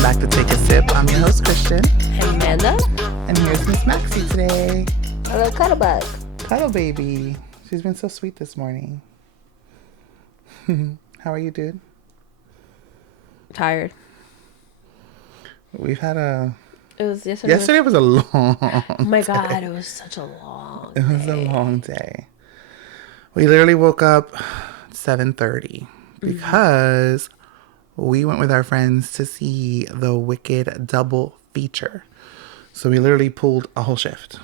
Welcome back to Take a Sip. I'm your host, Christian. Hey, Amanda. And here's Miss Maxie today. Hello, Cuddlebug. Cuddle baby. She's been so sweet this morning. How are you, dude? Tired. We've had a... It was yesterday. Yesterday was a long Oh my God, it was such a long day. It was a long day. We literally woke up at 7:30 because we went with our friends to see the Wicked double feature. So we literally pulled a whole shift.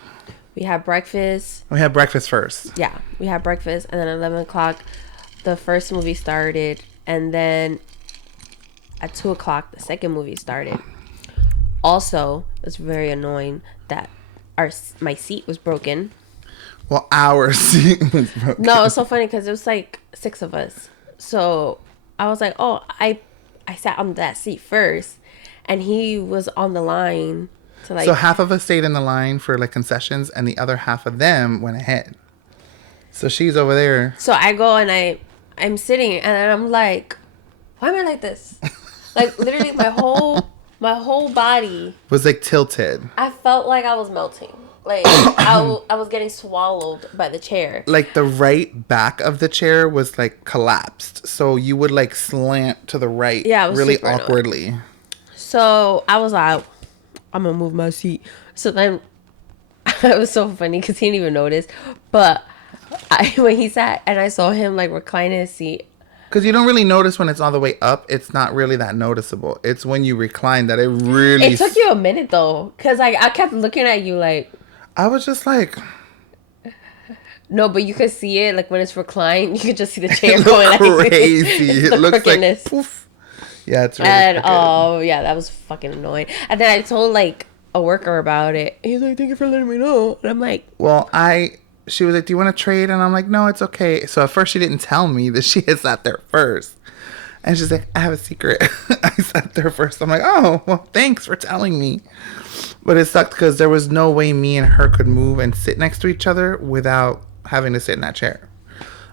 We had breakfast. We had breakfast first. Yeah, we had breakfast, and then at 11 o'clock, the first movie started, and then at 2 o'clock, the second movie started. Also, it's very annoying that my seat was broken. Well, our seat was broken. No, it's so funny because it was like 6 of us. So I was like, oh, I sat on that seat first, and he was on the line to like. So half of us stayed in the line for like concessions, and the other half of them went ahead. So she's over there. So I go and I'm sitting, and I'm like, why am I like this? Like literally, my whole body Was like tilted. I felt like I was melting. Like I was getting swallowed by the chair. Like the right back of the chair was like collapsed, so you would like slant to the right. Yeah, it was really super awkwardly. Annoying. So I was like, I'm gonna move my seat. So then it was so funny because he didn't even notice. But when he sat and I saw him like recline in his seat. Because you don't really notice when it's all the way up. It's not really that noticeable. It's when you recline that it really... It took you a minute, though. Because like, I kept looking at you like... I was just like... No, but you could see it. Like, when it's reclined, you could just see the chair going like... crazy. It looks like... Poof. Yeah, it's really And, crooked. oh, yeah, that was fucking annoying. And then I told, like, a worker about it. He's like, thank you for letting me know. And I'm like... Well, She was like, do you want to trade? And I'm like, no, it's okay. So at first she didn't tell me that she had sat there first. And she's like, I have a secret. I sat there first. I'm like, oh, well, thanks for telling me. But it sucked because there was no way me and her could move and sit next to each other without having to sit in that chair.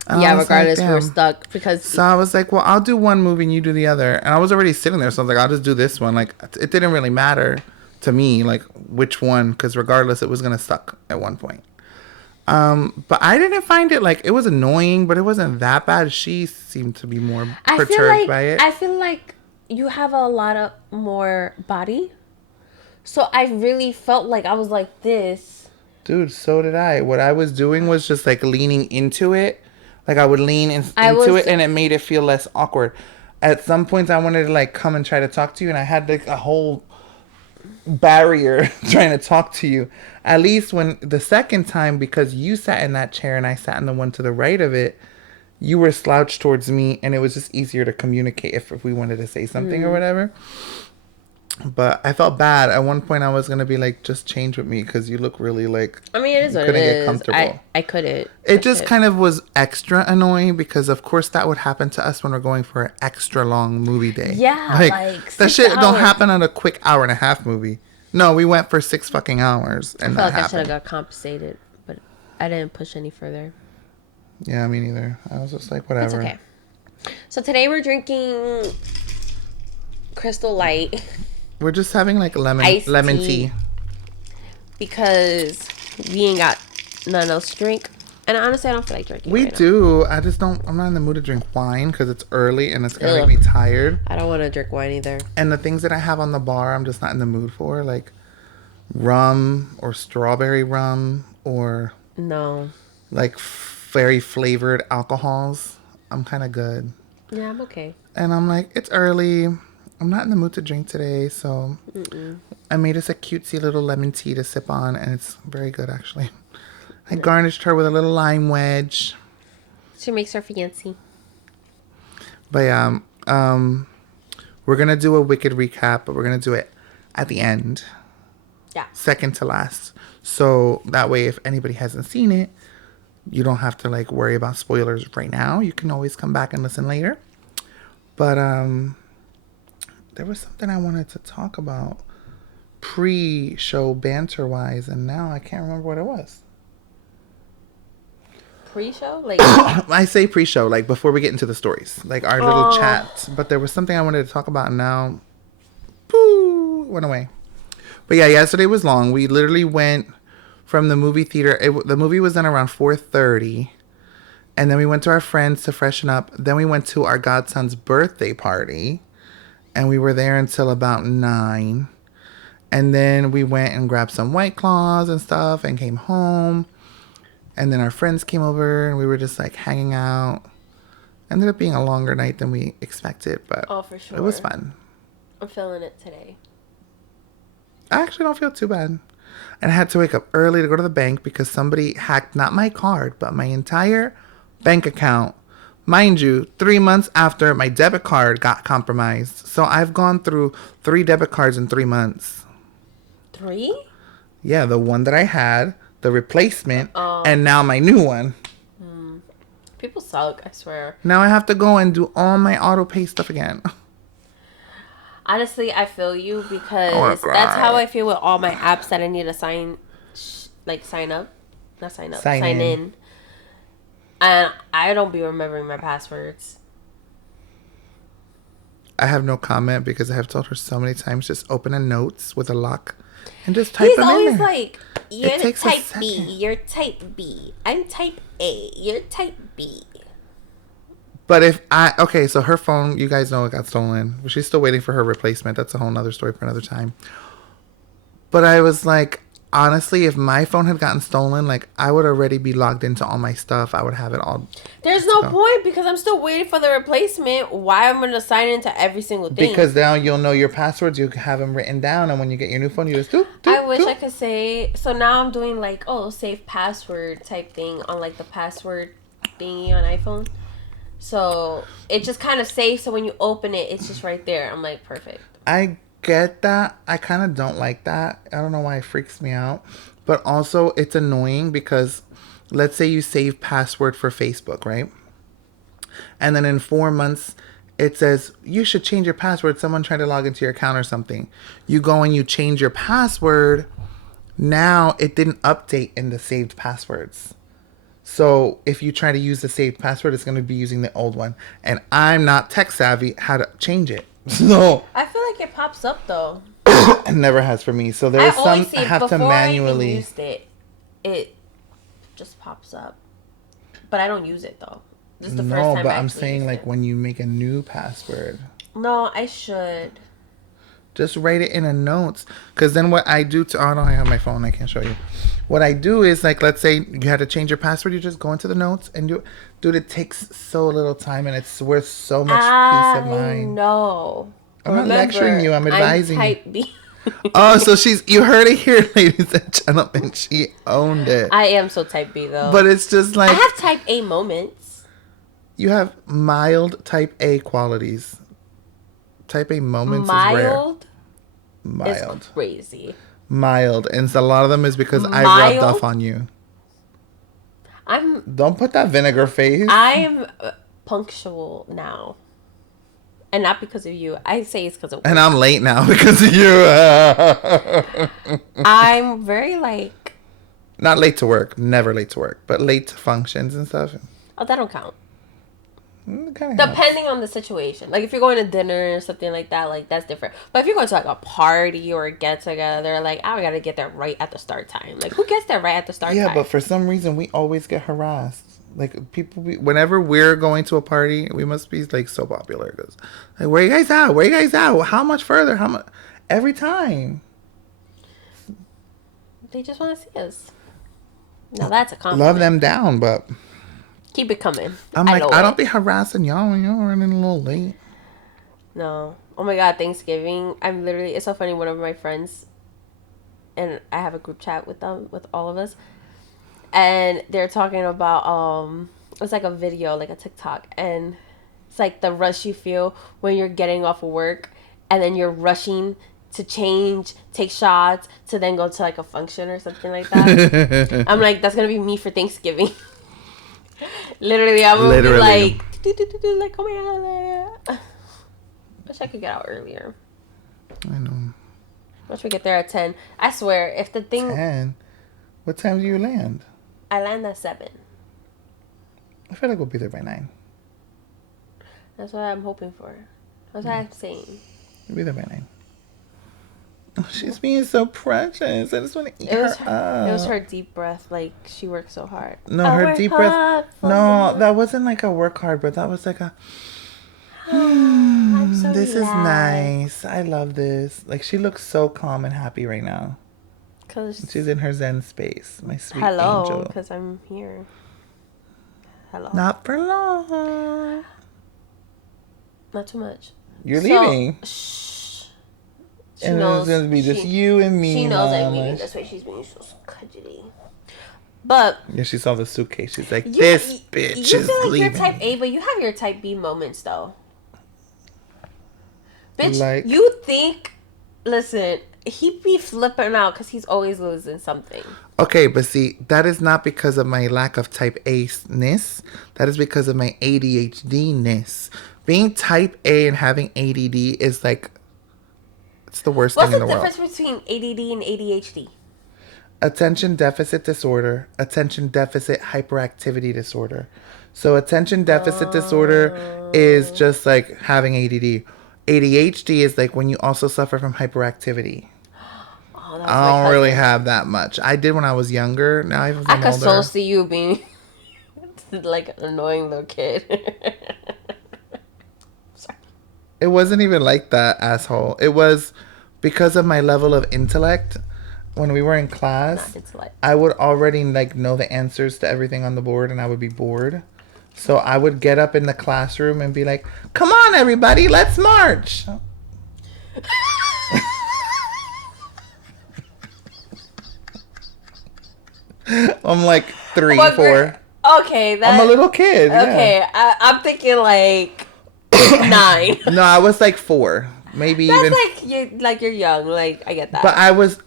And yeah, regardless, we're stuck because... So I was like, well, I'll do one movie and you do the other. And I was already sitting there. So I was like, I'll just do this one. Like, it didn't really matter to me, like, which one. Because regardless, it was going to suck at one point. But I didn't find it like it was annoying, but it wasn't that bad. She seemed to be more perturbed by it. I feel like you have a lot of more body, so I really felt like I was like this. Dude, so did I. What I was doing was just like leaning into it, like I would lean into it, and it made it feel less awkward. At some points, I wanted to like come and try to talk to you, and I had like a whole barrier trying to talk to you. At least when the second time, because you sat in that chair and I sat in the one to the right of it, you were slouched towards me and it was just easier to communicate if we wanted to say something or whatever. But I felt bad. At one point I was going to be like, just change with me because you look really like... I mean, it is what it is. I couldn't. It just kind of was extra annoying because of course that would happen to us when we're going for an extra long movie day. Yeah, like that shit don't happen on a quick hour and a half movie. No, we went for 6 fucking hours. And I felt like I should have got compensated, but I didn't push any further. Yeah, me neither. I was just like, whatever. That's okay. So today we're drinking Crystal Light. We're just having like lemon tea. Because we ain't got nothing else to drink. And honestly, I don't feel like drinking. We do. I just don't. I'm not in the mood to drink wine because it's early and it's gonna make me tired. I don't want to drink wine either. And the things that I have on the bar, I'm just not in the mood for, like rum or strawberry rum or like very flavored alcohols. I'm kind of good. Yeah, I'm okay. And I'm like, it's early. I'm not in the mood to drink today, so I made us a cutesy little lemon tea to sip on, and it's very good actually. I garnished her with a little lime wedge. She makes her fancy. But yeah, we're going to do a Wicked recap, but we're going to do it at the end. Yeah. Second to last. So that way, if anybody hasn't seen it, you don't have to like worry about spoilers right now. You can always come back and listen later. But there was something I wanted to talk about pre-show banter-wise, and now I can't remember what it was. Pre-show? Like I say pre-show, like before we get into the stories, like our little chat. But there was something I wanted to talk about, and now, poof. went away. But yeah, yesterday was long. We literally went from the movie theater. The movie was done around 4:30. And then we went to our friends to freshen up. Then we went to our godson's birthday party. And we were there until about 9. And then we went and grabbed some White Claws and stuff and came home. And then our friends came over and we were just like hanging out. Ended up being a longer night than we expected, but oh, for sure. It was fun. I'm feeling it today. I actually don't feel too bad. And I had to wake up early to go to the bank because somebody hacked not my card, but my entire bank account. Mind you, 3 months after my debit card got compromised. So I've gone through 3 debit cards in 3 months. 3? Yeah, the one that I had, the replacement, and now my new one. People suck, I swear. Now I have to go and do all my auto pay stuff again. Honestly, I feel you because that's how I feel with all my apps that I need to sign up. Not sign up. Sign in. And I don't be remembering my passwords. I have no comment because I have told her so many times, just open a notes with a lock and just type them in there. He's always like, you're type B, you're type B. I'm type A, you're type B. But so her phone, you guys know it got stolen. She's still waiting for her replacement. That's a whole nother story for another time. But I was like, honestly, if my phone had gotten stolen, like I would already be logged into all my stuff. I would have it all. There's no point because I'm still waiting for the replacement. Why I'm going to sign into every single thing? Because now you'll know your passwords. You have them written down. And when you get your new phone, you just I wish I could say. So now I'm doing like, save password type thing on like the password thingy on iPhone. So it just kind of saves. So when you open it, it's just right there. I'm like, perfect. I get that. I kind of don't like that. I don't know why it freaks me out. But also, it's annoying because let's say you save password for Facebook, right? And then in 4 months, it says, you should change your password. Someone tried to log into your account or something. You go and you change your password. Now, it didn't update in the saved passwords. So if you try to use the saved password, it's going to be using the old one. And I'm not tech savvy how to change it. So I feel like it pops up though. It never has for me. So there's some I have to manually. I used it. It just pops up, but I don't use it though. This is the first time. No, but I'm saying like when you make a new password. No, I should. Just write it in a notes. Because then what I do I don't have my phone. I can't show you. What I do is like, let's say you had to change your password. You just go into the notes and do it. Dude, it takes so little time and it's worth so much peace of mind. No. I'm not lecturing you. I'm advising I'm type B. Oh, so you heard it here, ladies and gentlemen. She owned it. I am so type B though. But it's just like. I have type A moments. You have mild type A qualities. Type A moments is rare. Mild? It's crazy. Mild. And a lot of them is because I rubbed off on you. Don't put that vinegar face. I'm punctual now. And not because of you. I say it's because of work. And I'm late now because of you. I'm very like... Not late to work. Never late to work. But late to functions and stuff. Oh, that don't count. Depending on the situation. Like if you're going to dinner or something like that, like that's different. But if you're going to like a party or a get together, like I gotta get there right at the start time. Like who gets there right at the start time? Yeah, but for some reason we always get harassed. Like people, whenever we're going to a party, we must be like so popular. Cause like, where you guys at? Where you guys at? How much further? How much? Every time. They just want to see us. Now that's a compliment. Love them down, but. Keep it coming. I'm like, I don't be harassing y'all when y'all running a little late. No. Oh my God, Thanksgiving. It's so funny. One of my friends, and I have a group chat with them, with all of us. And they're talking about, it's like a video, like a TikTok. And it's like the rush you feel when you're getting off of work. And then you're rushing to change, take shots, to then go to like a function or something like that. I'm like, that's going to be me for Thanksgiving. Literally, I'm gonna be like, like, oh my God. Wish I could get out earlier. I know. Once we get there at 10. I swear, if the thing... 10? What time do you land? I land at 7. I feel like we'll be there by 9. That's what I'm hoping for. That's what I'm saying. We'll be there by 9. Oh, she's being so precious. I just want to eat her It was up. her deep breath. Like she worked so hard. No, I her work deep breath. hard for No, the. that wasn't like a work hard breath. That was like a, I'm so this is relaxed. nice. I love this. Like, she looks so calm and happy right now. She's Cause in her Zen space. My sweet hello, angel. cause I'm here. Hello. Not for long. Not too much. You're So leaving. shh. She And then it's knows. going to be just you and me, She knows I'm Mama. leaving. That's why she's being so cudgely. But Yeah, she saw the suitcase. She's like, you this bitch you is feel like leaving. you're type A, but you have your type B moments though. Bitch, Like, you think? Listen, he be flipping out because he's always losing something. okay, but see, that is not because of my lack of type A-ness. That is because of my ADHD-ness. Being type A and having ADD is like, it's the worst What's thing in the the world. difference between ADD and ADHD? Attention deficit disorder, attention deficit hyperactivity disorder. So attention deficit disorder is just like having ADD. ADHD is like when you also suffer from hyperactivity. Oh, that's my I don't really cousin. have that much. I did when I was younger. Now as I I'm could so older. see you being like an annoying little kid. Sorry. It wasn't even like that, asshole. It was because of my level of intellect. When we were in Not class, intellect. I would already like know the answers to everything on the board, and I would be bored. So I would get up in the classroom and be like, "Come on, everybody, let's march." I'm like three, What 4. Okay, I'm a little kid. Okay, Yeah. I'm thinking like 9. No, I was like 4, maybe That's even. like you're young. Like I get that. But I was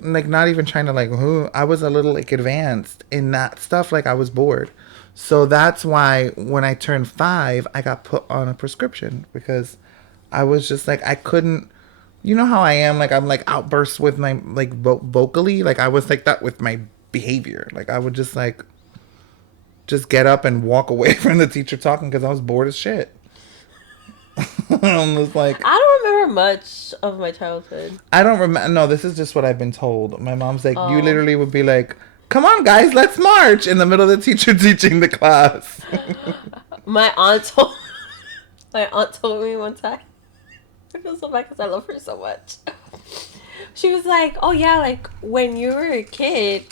like not even trying to like. I was a little like advanced in that stuff. Like I was bored, so that's why when I turned 5, I got put on a prescription because I was just like I couldn't. You know how I am. Like I'm like outbursts with my like vocally. Like I was like that with my behavior. Like I would just get up and walk away from the teacher talking because I was bored as shit. I'm just like, I don't remember much of my childhood. I don't remember. No, this is just what I've been told. My mom's like, you Oh. literally would be like, come on, guys, let's march in the middle of the teacher teaching the class. My aunt told my aunt told me one time. I feel so bad because I love her so much. She was like, "Oh yeah, like when you were a kid,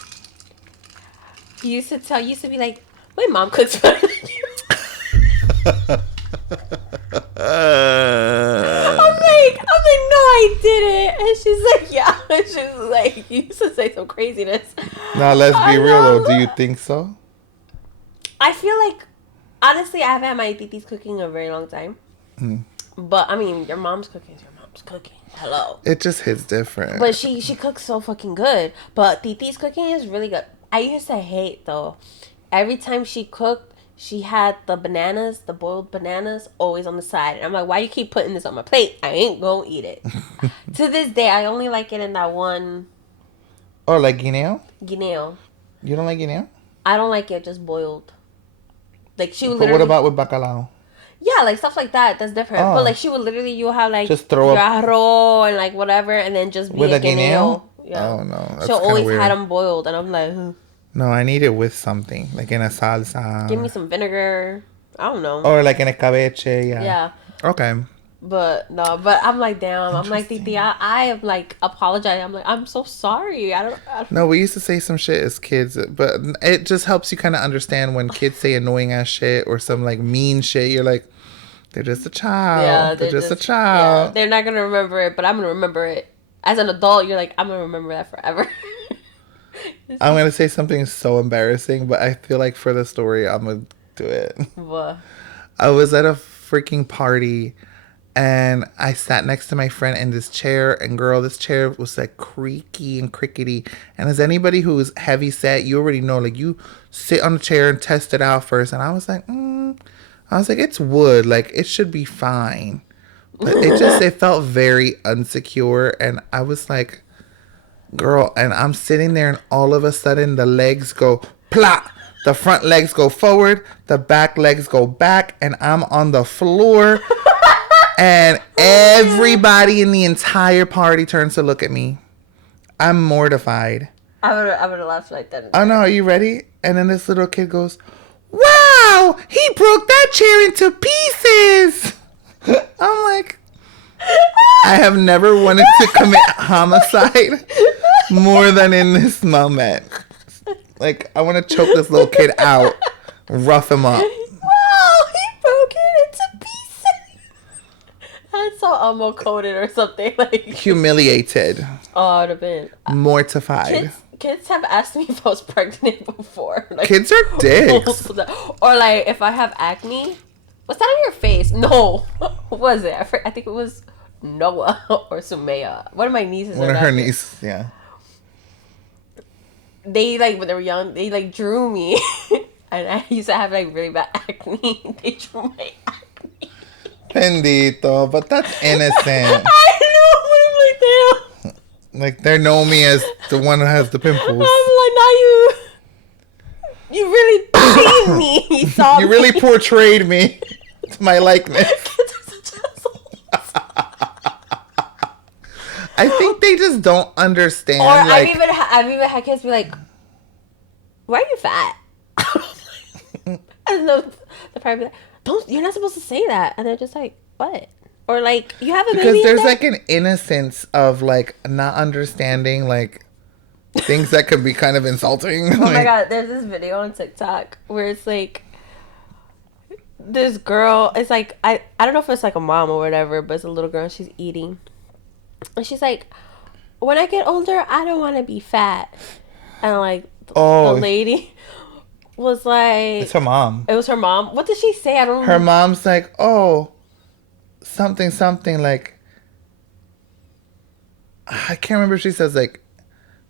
you used to be like, my mom cooks better than you." I'm like, no, I didn't. And she's like, yeah. And she's like, you used to say some craziness. Now, let's be I real, though. love- Do you think so? I feel like, honestly, I haven't had my titi's cooking in a very long time. But, I mean, your mom's cooking is your mom's cooking. Hello. It just hits different. But she cooks so fucking good. But titi's cooking is really good. I used to hate, though. Every time she cooked, she had the bananas, the boiled bananas, always on the side. And I'm like, why you keep putting this on my plate? I ain't gonna eat it. To this day, I only like it in that one Oh, like guineo? guineo. You don't like guineo? I don't like it just boiled. Like, she would But literally... what about with bacalao? Yeah, like, stuff like that. That's different. Oh. But, like, she would literally... You have, like... Just throw your up... arroz and, like, whatever. And then just be With a a guineo? Yeah. Oh, no. That's She'll kinda always weird. had them boiled. And I'm like... No, I need it with something. Like in a salsa. Give me some vinegar. I don't know. Or like in a cabeche, yeah. Yeah. Okay. But no, but I'm like, damn. I'm like, Titi, I am like apologizing. I'm like, I'm so sorry. I don't No, we used to say some shit as kids, but it just helps you kind of understand when kids say annoying ass shit or some like mean shit. You're like, they're just a child. Yeah, they're just a Yeah, child. they're not gonna remember it, but I'm gonna remember it. As an adult, you're like, I'm gonna remember that forever. I'm gonna say something so embarrassing, but I feel like for the story, I'm gonna do it. But I was at a freaking party and I sat next to my friend in this chair, and girl, this chair was like creaky and crickety. And as anybody who's heavy set, you already know, like you sit on the chair and test it out first. And I was like, it's wood, like it should be fine. But it felt very unsecure, and I was like, girl, and I'm sitting there, and all of a sudden the legs go plop. The front legs go forward, the back legs go back, and I'm on the floor. And everybody in the entire party turns to look at me. I'm mortified. I would have laughed like that. Oh no, are you ready? And then this little kid goes, "Wow, he broke that chair into pieces." I'm like, I have never wanted to commit homicide more than in this moment. Like, I want to choke this little kid out, rough him up. Wow, he broke it into pieces. That's so almost coded or something like. Humiliated. Oh, I would have been Mortified. Kids have asked me if I was pregnant before. Like, kids are dicks. Or like if I have acne. What's that on your face? No. What was it? I think it was Noah or Sumaya. One of my nieces. One of her nieces, yeah. They, like, when they were young, they, like, drew me. And I used to have, like, really bad acne. They drew my acne. Bendito, but that's innocent. I know, but I'm like, damn. Like, they know me as the one who has the pimples. I'm like, now you really seen me. You saw you me. really portrayed me to my likeness. I think they just don't understand. Or like, I've even had kids be like, "Why are you fat?" And they'll probably be like, you're not supposed to say that." And they're just like, "What?" Or like, "You have a baby." Because there's like an innocence of like not understanding like things that could be kind of insulting. Oh my god, there's this video on TikTok where it's like this girl, it's like I don't know if it's like a mom or whatever, but it's a little girl and she's eating. And she's like, "When I get older, I don't want to be fat." And like the lady was like, it's her mom. It was her mom. What did she say? I don't know. Her mom's like, "Oh, something like, I can't remember if she says like,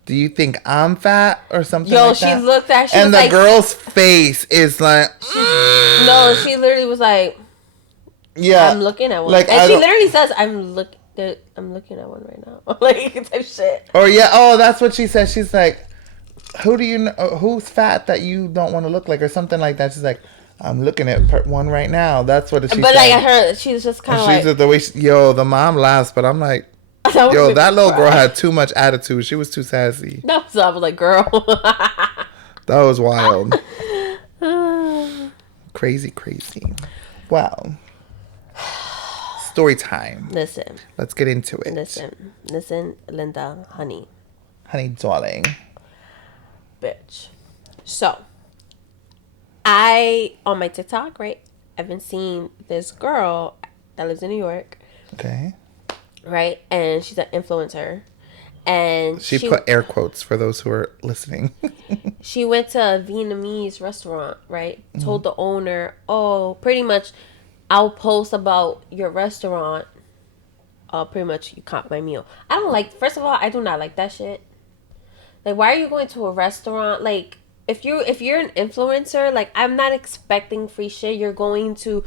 do you think I'm fat or something like that?" She looked at and the like, girl's face is like, no, she literally was like, "Yeah, I'm looking at one." Like, and she literally says, I'm looking at one right now." Like, type shit. Or yeah, that's what she says. She's like, "Who do you know? Who's fat that you don't want to look like?" or something like that. She's like, "I'm looking at one right now." That's what she said. But like, I heard she's just kind of like, the way the mom laughs, but I'm like, yo, that little girl had too much attitude. She was too sassy. No, so I was like, girl. That was wild. Crazy. Wow. Story time. Listen. Let's get into it. Listen, Linda, honey, darling. bitch. So, on my TikTok, right, I've been seeing this girl that lives in New York. Okay. Right? And she's an influencer. And she put air quotes for those who are listening. She went to a Vietnamese restaurant, right? Mm-hmm. Told the owner, "Oh, pretty much, I'll post about your restaurant. Pretty much, you comp my meal." I don't like. First of all, I do not like that shit. Like, why are you going to a restaurant? Like, if you're an influencer, like, I'm not expecting free shit. You're going to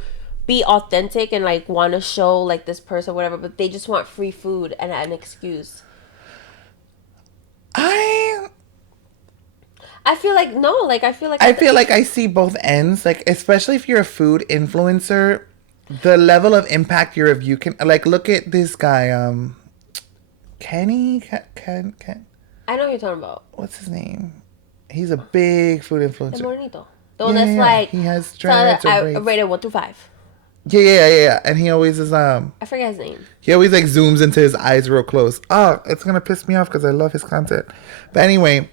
be authentic and like want to show like this person, whatever. But they just want free food and an excuse. I feel like no, like I feel like I see both ends. Like, especially if you're a food influencer, the level of impact you can like look at this guy, Kenny. I know what you're talking about. What's his name? He's a big food influencer. El Morenito. The one that's like he has dreads. I rated 1 through 5. Yeah. And he always is I forget his name. He always like zooms into his eyes real close. Oh, it's gonna piss me off because I love his content. But anyway,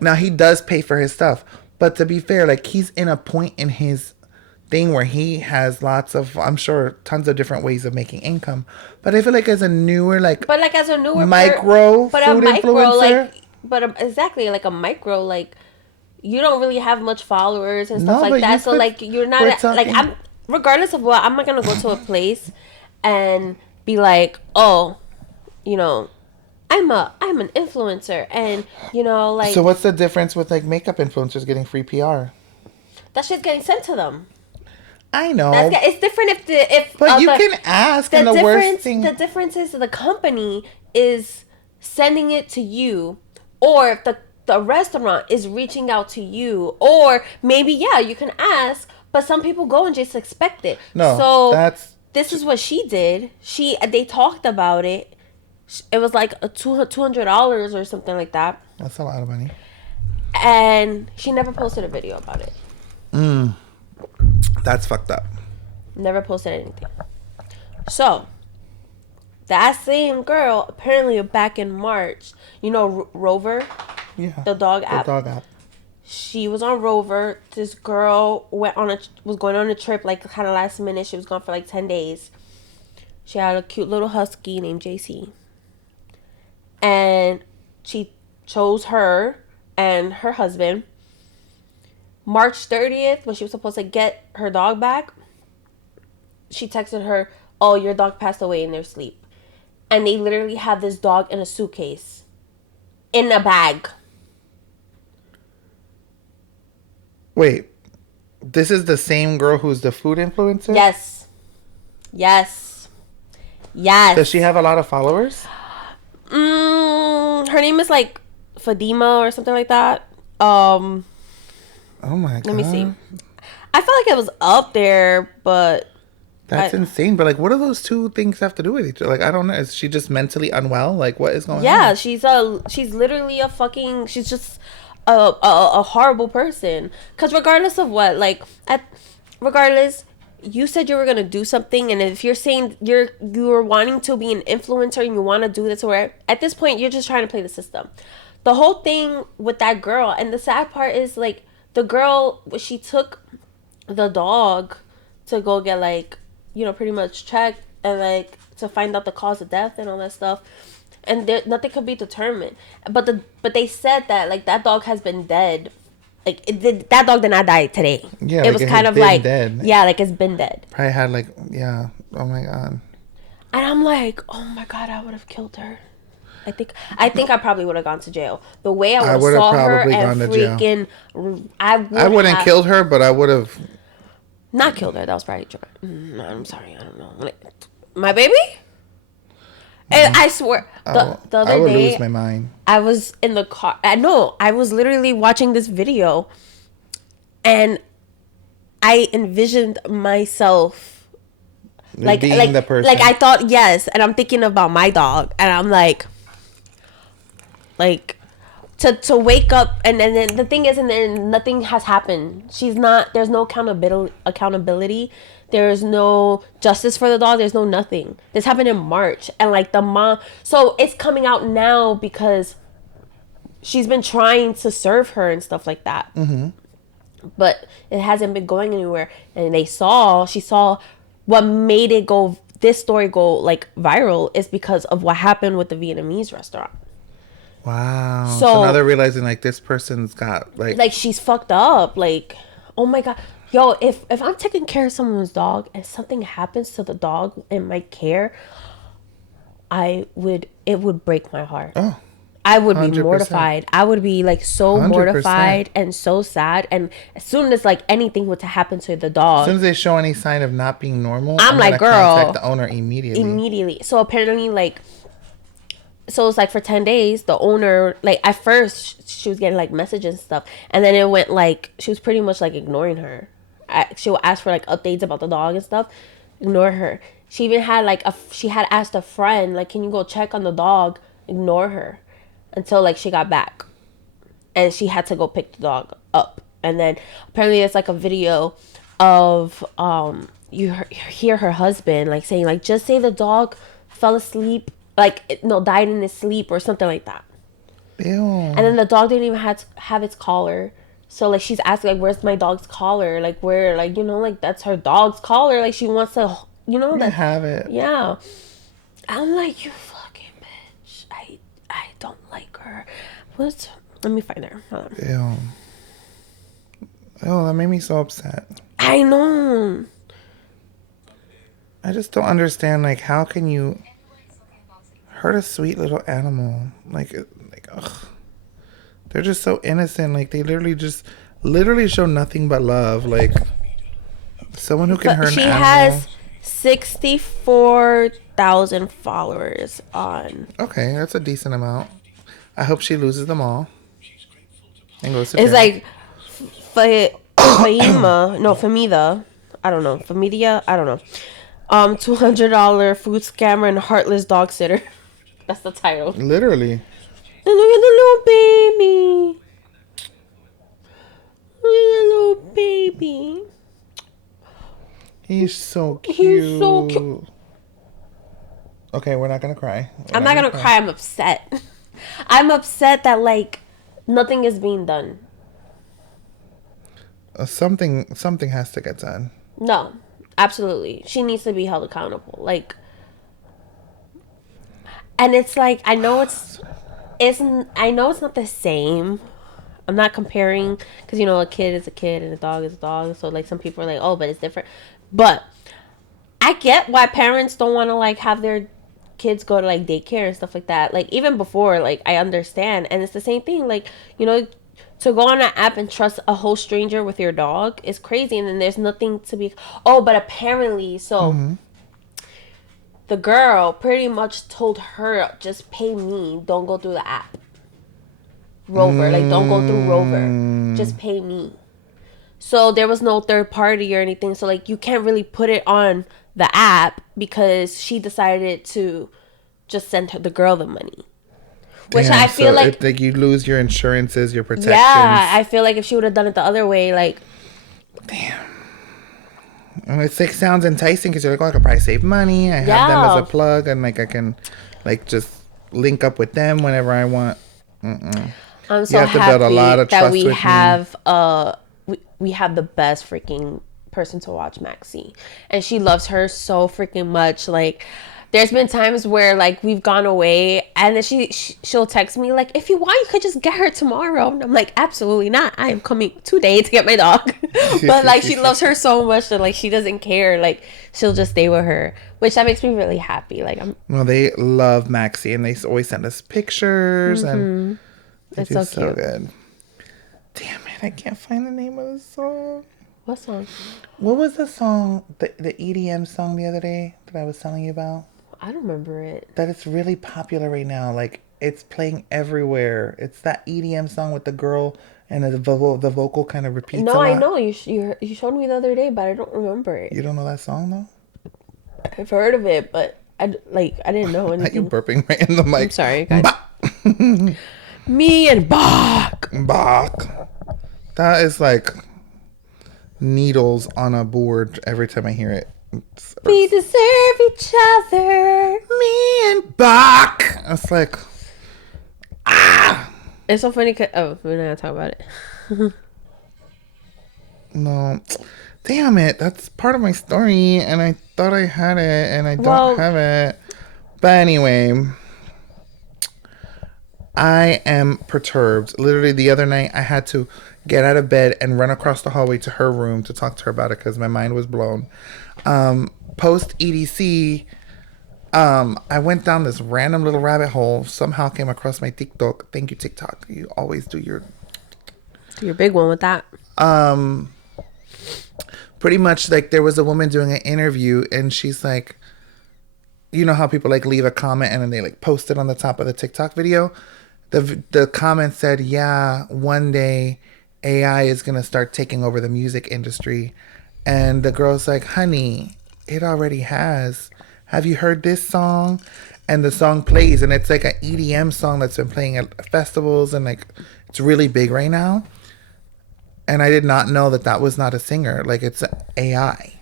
now he does pay for his stuff. But to be fair, like he's in a point in his thing where he has lots of, I'm sure, tons of different ways of making income. But I feel like as a newer micro food influencer, exactly like a micro, like you don't really have much followers and stuff like that. So like you're not like I'm. Regardless of what, I'm not gonna go to a place and be like, "Oh, you know, I'm an influencer," and you know, like. So what's the difference with like makeup influencers getting free PR? That shit's getting sent to them. I know. It's different But you can ask, and the worst thing. The difference is the company is sending it to you, or if the restaurant is reaching out to you, or maybe you can ask. But some people go and just expect it. No, this is what she did. They talked about it. It was like a $200 or something like that. That's a lot of money. And she never posted a video about it. That's fucked up. Never posted anything. So, that same girl, apparently back in March, you know Rover? Yeah. The dog app. The dog app. She was on Rover. This girl was going on a trip, like kind of last minute. She was gone for like 10 days. She had a cute little husky named JC. And she chose her and her husband. March 30th, when she was supposed to get her dog back, she texted her, "Oh, your dog passed away in their sleep." And they literally had this dog in a suitcase. In a bag. Wait. This is the same girl who's the food influencer? Yes. Yes. Yes. Does she have a lot of followers? Her name is like Fadima or something like that. Oh my god. Let me see. I felt like it was up there, but that's insane. But like, what do those two things have to do with each other? Like, I don't know. Is she just mentally unwell? Like, what is going on? Yeah, she's literally she's just a horrible person. Cause regardless of what, regardless, you said you were gonna do something, and if you're saying you're wanting to be an influencer and you want to do this, or at this point you're just trying to play the system. The whole thing with that girl, and the sad part is like the girl, she took the dog to go get like, pretty much checked and like to find out the cause of death and all that stuff, and nothing could be determined. But they said that like that dog has been dead. Like that dog did not die today. Yeah, it was kind of like dead. Yeah, like it's been dead. Probably had like oh my god. And I'm like, oh my god, I would have killed her. I think I probably would have gone to jail. The way I would have saw her and freaking, I wouldn't killed her, but I would have not killed her. That was probably true. No, I'm sorry, I don't know. My baby. And I swear, the other I would day, lose my mind. I was in the car. I was literally watching this video, and I envisioned myself being the person. Like I thought, yes, and I'm thinking about my dog, and I'm like to wake up, and then the thing is, and then nothing has happened. There's no accountability. There's no justice for the dog. There's no nothing. This happened in March, and like the mom, so it's coming out now because she's been trying to serve her and stuff like that. Mm-hmm. But it hasn't been going anywhere, and she saw what made this story go like viral is because of what happened with the Vietnamese restaurant. Wow. So now they're realizing like this person's got like she's fucked up. Like, oh my god, yo, if I'm taking care of someone's dog and something happens to the dog in my care, it would break my heart. Oh. I would 100%. Be mortified. I would be like so 100%. Mortified and so sad. And as soon as like anything were to happen to the dog, as soon as they show any sign of not being normal, I'm like, girl, contact the owner immediately. So apparently, so it's like for 10 days, the owner, like at first she was getting like messages and stuff, and then it went like she was pretty much like ignoring her. She would ask for like updates about the dog and stuff, ignore her. She even had she had asked a friend like, can you go check on the dog? Ignore her. Until like she got back, and she had to go pick the dog up. And then apparently it's like a video of you hear her husband like saying like, just say the dog fell asleep, died in his sleep or something like that. Ew. And then the dog didn't even have its collar. So like she's asking like, where's my dog's collar? Like where, like, like that's her dog's collar. Like she wants to, that have it. Yeah. I'm like, you fucking bitch. I don't like her. Let me find her. Hold on. Ew. Oh, that made me so upset. I know. I just don't understand. Like, how can you hurt a sweet little animal? Like, ugh. They're just so innocent. Like, they literally show nothing but love. Like, someone who can hurt an animal. She has 64,000 followers on. Okay, that's a decent amount. I hope she loses them all. And goes to it's jail. Like Famida. I don't know. Famidia. I don't know. $200 food scammer and heartless dog sitter. That's the title. Literally. And look at the little baby. Look at the little baby. He's so cute. He's so cute. Okay, we're not gonna cry. I'm not gonna cry. I'm upset. I'm upset that like nothing is being done. Something has to get done. No, absolutely. She needs to be held accountable. Like, and it's like I know it's not the same. I'm not comparing because a kid is a kid and a dog is a dog. So like some people are like, oh, but it's different. But I get why parents don't want to like have their kids go to like daycare and stuff like that. Like even before, like I understand, and it's the same thing. Like to go on an app and trust a whole stranger with your dog is crazy, and then there's nothing to be. Oh, but apparently, so the girl pretty much told her, just pay me, don't go through the app. Rover, like don't go through Rover, just pay me. So there was no third party or anything. So like you can't really put it on the app because she decided to just send the girl the money. Which Damn, I feel so like you lose your insurances, your protections. Yeah, I feel like if she would have done it the other way, like damn. And it's like sounds enticing because you're like, oh, I could probably save money. I have them as a plug, and like I can, like just link up with them whenever I want. I'm so happy that we have we have the best freaking person to watch, Maxie, and she loves her so freaking much. Like there's been times where like we've gone away and then she'll text me like, if you want you could just get her tomorrow, and I'm like, absolutely not, I am coming today to get my dog. But like she loves her so much that like she doesn't care, like she'll just stay with her, which that makes me really happy. Like well, they love Maxie and they always send us pictures and it's so cute. Good. Damn it, I can't find the name of the song. What song? What was the song, the EDM song the other day that I was telling you about? I don't remember it. That it's really popular right now. Like, it's playing everywhere. It's that EDM song with the girl and the vocal kind of repeats a lot. I know. You showed me the other day, but I don't remember it. You don't know that song, though? I've heard of it, but I didn't know anything. You burping right in the mic. I'm sorry, guys. Me and Bach. That is like needles on a board every time I hear it. We deserve each other. Me and Bach. It's like, It's so funny. We're not gonna talk about it. No, damn it. That's part of my story, and I thought I had it, and I don't have it. But anyway, I am perturbed. Literally, the other night, I had to get out of bed and run across the hallway to her room to talk to her about it because my mind was blown. Post EDC, I went down this random little rabbit hole. Somehow came across my TikTok. Thank you, TikTok. You always do your big one with that. Pretty much like there was a woman doing an interview and she's like, you know how people like leave a comment and then they like post it on the top of the TikTok video. The comment said, yeah, one day AI is going to start taking over the music industry. And the girl's like, honey, it already has. Have you heard this song? And the song plays, and it's like an EDM song that's been playing at festivals, and like it's really big right now. And I did not know that was not a singer. Like, it's AI.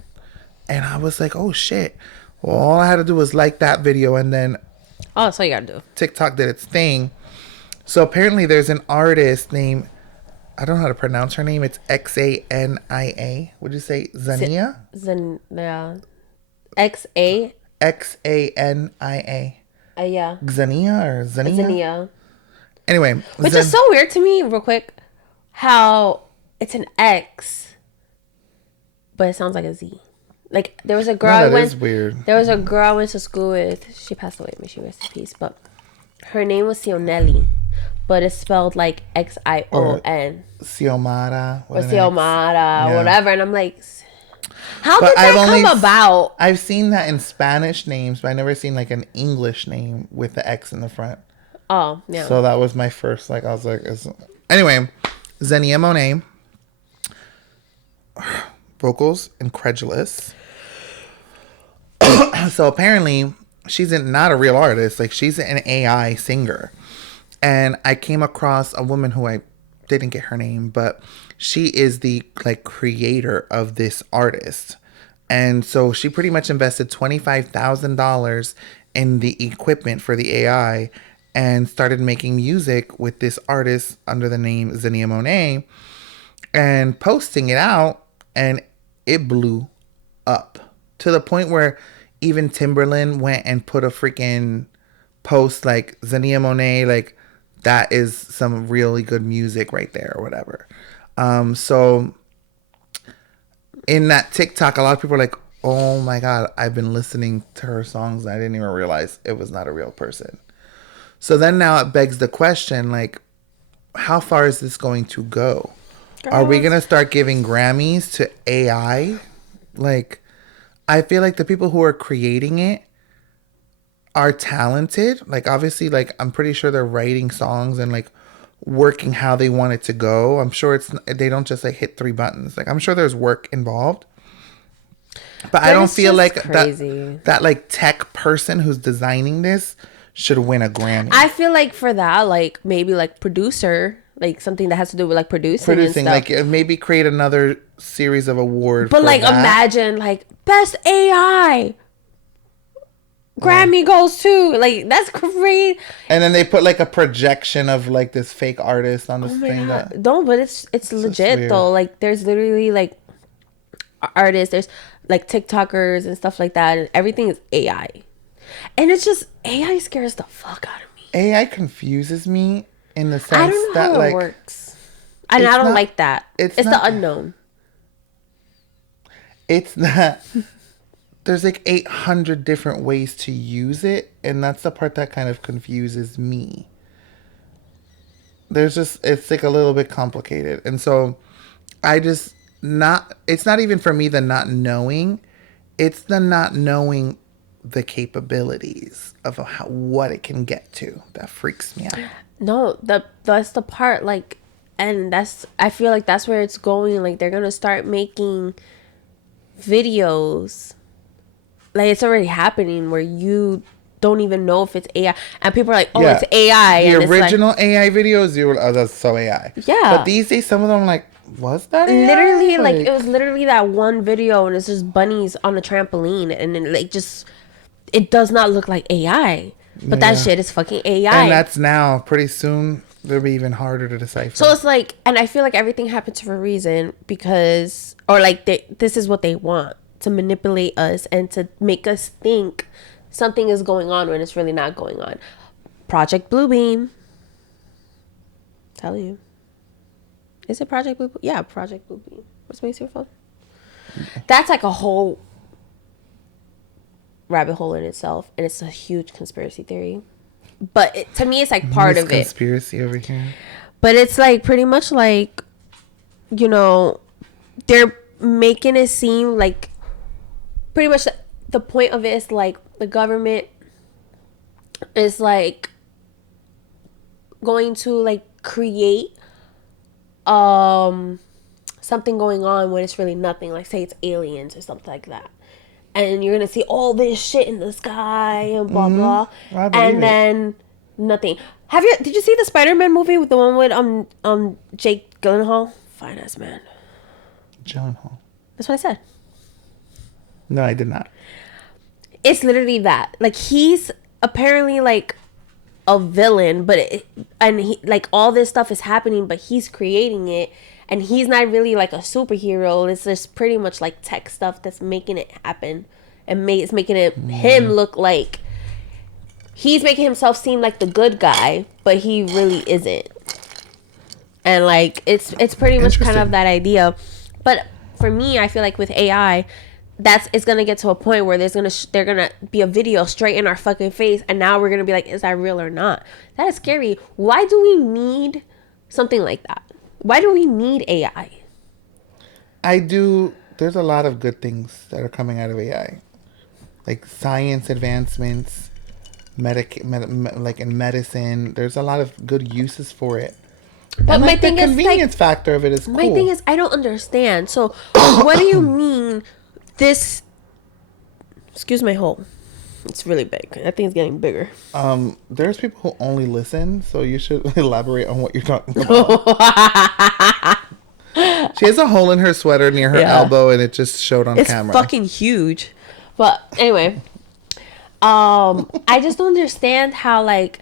And I was like, oh shit. Well, all I had to do was like that video, and then that's all you gotta do. TikTok did its thing. So apparently there's an artist named, I don't know how to pronounce her name. It's Xania. Would you say Xania? Yeah. Xania. Yeah. Xania or Xania? Xania. Anyway. Which is so weird to me, real quick, how it's an X, but it sounds like a Z. Like, there was a girl weird. There was a girl I went to school with. She passed away. May she rest in peace. But her name was Sionelli. But it's spelled like Xion. Xiomara. Or Xiomara, whatever. And I'm like, how did that come about? I've seen that in Spanish names, but I never seen like an English name with the X in the front. Oh, yeah. So that was my first, like, I was like, anyway, Xenia Monet. Vocals, incredulous. So apparently, she's not a real artist. Like, she's an AI singer. And I came across a woman who I didn't get her name, but she is the like creator of this artist. And so she pretty much invested $25,000 in the equipment for the AI and started making music with this artist under the name Xenia Monet and posting it out, and it blew up to the point where even Timberland went and put a freaking post like Xenia Monet, like that is some really good music right there or whatever. So in that TikTok, a lot of people are like, oh my God, I've been listening to her songs and I didn't even realize it was not a real person. So then now it begs the question, like, how far is this going to go? Girls. Are we going to start giving Grammys to AI? Like, I feel like the people who are creating it are talented. Like, obviously, like, I'm pretty sure they're writing songs and, like, working how they want it to go. I'm sure they don't just, like, hit 3 buttons. Like, I'm sure there's work involved. But I don't feel like that, like, tech person who's designing this should win a Grammy. I feel like for that, like, maybe, like, producer, like, something that has to do with, like, producing and stuff. Like, maybe create another series of awards. But, like, imagine, like, best AI Grammy goes to, like, that's crazy. And then they put, like, a projection of, like, this fake artist on this thing. No, but it's legit, though. Like, there's literally, like, artists, there's, like, TikTokers and stuff like that, and everything is AI. And it's just, AI scares the fuck out of me. AI confuses me in the sense that, how like, it works. And I don't like that. It's the unknown. It's not. There's like 800 different ways to use it, and that's the part that kind of confuses me. It's like a little bit complicated. And so it's not even for me the not knowing, it's the not knowing the capabilities of what it can get to that freaks me out. No, that's the part, like, and I feel like that's where it's going. Like, they're gonna start making videos, like, it's already happening, where you don't even know if it's AI, and people are like, "Oh, yeah, it's AI." The original like, AI videos, that's so AI. Yeah. But these days, some of them, like, was that AI? Literally, like, it was literally that one video, and it's just bunnies on a trampoline, and then, like, just, it does not look like AI, but that shit is fucking AI. And that's now. Pretty soon, it'll be even harder to decipher. So it's like, and I feel like everything happens for a reason, because, or like, this is what they want, to manipulate us and to make us think something is going on when it's really not going on. Project Bluebeam. Tell you. Is it Project Bluebeam? Yeah, Project Bluebeam. What's my your phone? That's like a whole rabbit hole in itself, and it's a huge conspiracy theory. But to me, it's like part of it. Conspiracy over here. But it's like pretty much like, you know, they're making it seem like pretty much the point of it is like the government is like going to like create something going on when it's really nothing. Like, say it's aliens or something like that. And you're going to see all this shit in the sky and blah, blah. And then nothing. Did you see the Spider-Man movie with the one with Jake Gyllenhaal? Fine ass man. Gyllenhaal. That's what I said. No, I did not. It's literally that. Like, he's apparently like a villain, but like all this stuff is happening, but he's creating it. And he's not really like a superhero. It's just pretty much like tech stuff that's making it happen. And it's making it him look like he's making himself seem like the good guy, but he really isn't. And like it's pretty much kind of that idea. But for me, I feel like with AI, it's gonna get to a point where they're gonna be a video straight in our fucking face, and now we're gonna be like, is that real or not? That is scary. Why do we need something like that? Why do we need AI? There's a lot of good things that are coming out of AI. Like science advancements, like in medicine. There's a lot of good uses for it. But and my thing the is, convenience factor of it is cool. My thing is, I don't understand. So, what do you mean this Excuse my hole. It's really big. I think it's getting bigger. There's people who only listen, so you should elaborate on what you're talking about. She has a hole in her sweater near her elbow, and it just showed on camera. It's fucking huge. But anyway, I just don't understand how, like,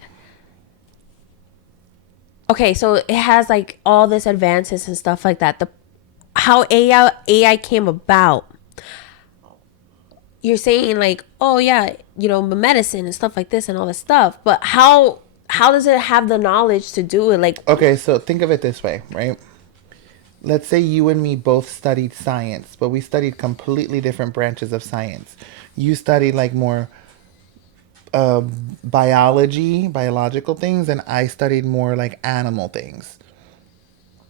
okay, so it has like all this advances and stuff like that. How AI came about. You're saying like, oh yeah, medicine and stuff like this and all this stuff. But how does it have the knowledge to do it? Like, okay, so think of it this way, right? Let's say you and me both studied science, but we studied completely different branches of science. You studied like more biological things, and I studied more like animal things.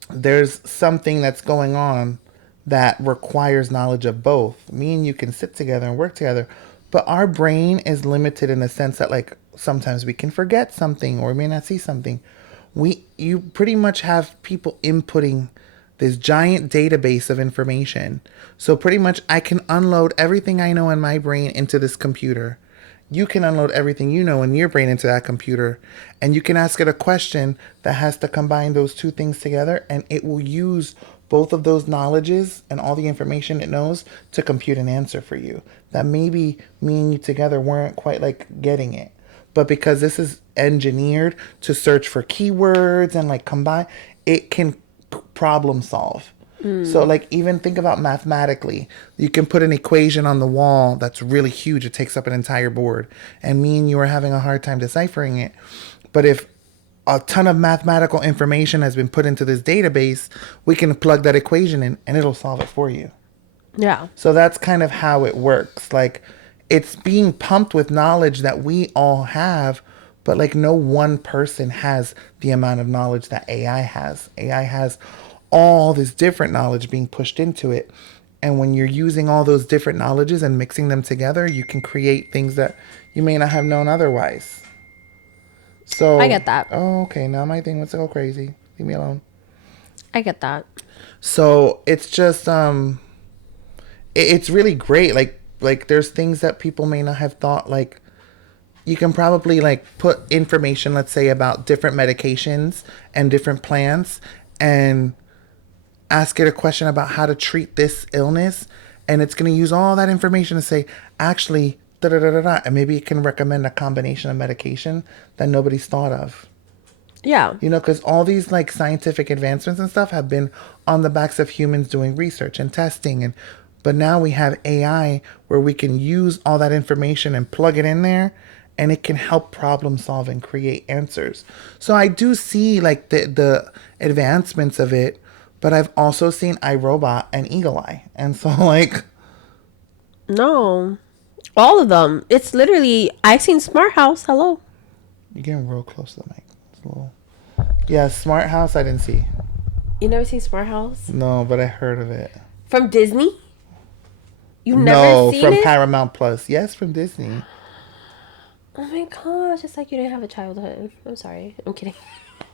There's something that's going on that requires knowledge of both. Me and you can sit together and work together, but our brain is limited in the sense that like sometimes we can forget something or we may not see something. You pretty much have people inputting this giant database of information. So pretty much I can unload everything I know in my brain into this computer. You can unload everything you know in your brain into that computer, and you can ask it a question that has to combine those two things together, and it will use both of those knowledges and all the information it knows to compute an answer for you that maybe me and you together weren't quite like getting it. But because this is engineered to search for keywords and like combine, it can problem solve. So like even think about mathematically. You can put an equation on the wall that's really huge. It takes up an entire board. And me and you are having a hard time deciphering it. But if a ton of mathematical information has been put into this database, we can plug that equation in and it'll solve it for you. yeah. So that's kind of how it works. Like it's being pumped with knowledge that we all have, but like no one person has the amount of knowledge that AI has. AI has all this different knowledge being pushed into it. And when you're using all those different knowledges and mixing them together, you can create things that you may not have known otherwise. So I get that. Oh, okay. Now my thing wants to go crazy. Leave me alone. I get that. So it's just it's really great. Like there's things that people may not have thought. Like you can probably like put information, let's say, about different medications and different plants, and ask it a question about how to treat this illness, and it's going to use all that information to say, actually, da da da da da, and maybe it can recommend a combination of medication that nobody's thought of. Yeah. Because all these like scientific advancements and stuff have been on the backs of humans doing research and testing, but now we have AI where we can use all that information and plug it in there, and it can help problem solve and create answers. So I do see like the advancements of it. But I've also seen iRobot and Eagle Eye. And so, like... No. All of them. It's literally... I've seen Smart House. Hello. You're getting real close to the mic. It's a little... Yeah, Smart House I didn't see. You never seen Smart House? No, but I heard of it. From Disney? You've never seen it? No, from Paramount Plus. Yes, from Disney. Oh my gosh. It's like you didn't have a childhood. I'm sorry. I'm kidding.